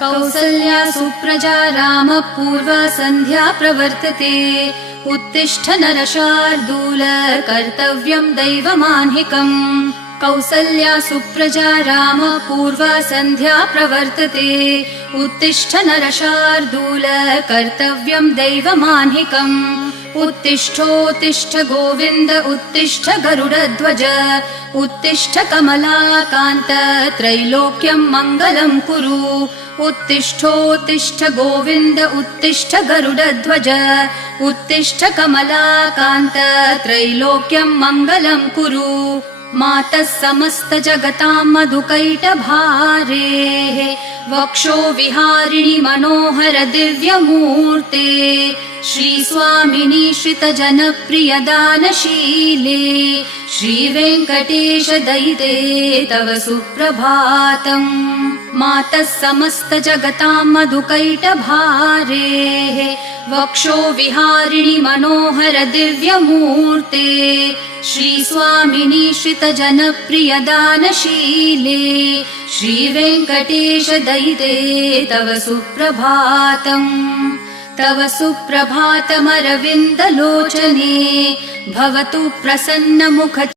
कौसल्या सुप्रजा रामपूर्वा सन्ध्या प्रवर्तते। उत्तिष्ठ नरशार्दूल कर्तव्यं दैवमान्हिकम्। कौसल्या सुप्रजा रामपूर्वा सन्ध्या प्रवर्तते। उत्तिष्ठ नरशार्दूल कर्तव्यं दैवमान्हिकम्। उत्तिष्ठोत्तिष्ठ गोविन्द उत्तिष्ठ गरुडध्वज। उत्तिष्ठ कमलाकान्त त्रैलोक्यं मङ्गलं कुरु। उत्तिष्ठोत्तिष्ठ गोविन्द उत्तिष्ठ गरुडध्वज। उत्तिष्ठ कमलाकान्त त्रैलोक्यं मङ्गलं कुरु। मातः समस्त जगतां मधुकैटभारेः वक्षो विहारिणि मनोहर दिव्यमूर्ते। श्रीस्वामिनि श्रितजनप्रिय दानशीले श्रीवेङ्कटेश दयिते तव सुप्रभातम्। मातः समस्त जगतां मधुकैटभारेः वक्षो विहारिणि मनोहर दिव्यमूर्ते। श्रीस्वामिनि श्रितजनप्रिय दानशीले श्रीवेङ्कटेश दयिते तव सुप्रभातम्। तव सुप्रभातमरविन्दलोचने भवतु प्रसन्नमुख